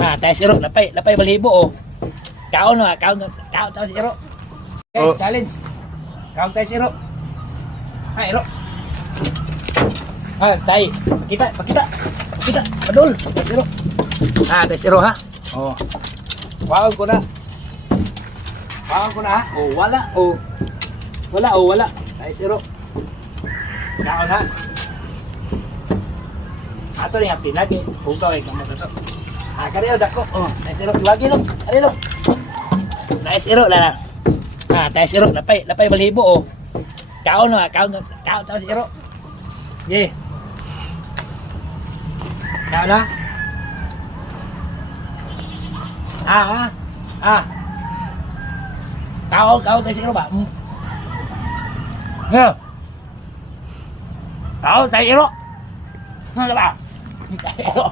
Tayo si Iro, lapay balibo oh. Kaon na, kaon tayo si Iro. Guys, challenge. Kaon tayo si Iro. Iro. Tayo. Pakita. Padul. Tayo si Iro. Tayo si Iro ha. Oh. Kaon ko na. Ha. Oh, wala. Wala. Tayo si Iro. Kaon ha. Ato rin ang pinagi. Hugaw ay kamot ito. Kariyo dako. Tayo si Iro. Iwagi lang. Arilo. Tayo si Iro. Lala. Tayo si Iro. Lapay balibo oh. Kaon tayo si Iro. Yeah. Kaon na. Kaon tayo si Iro ba? Ngayon. Kaon tayo si Iro. Ano ba? Tayo si Iro.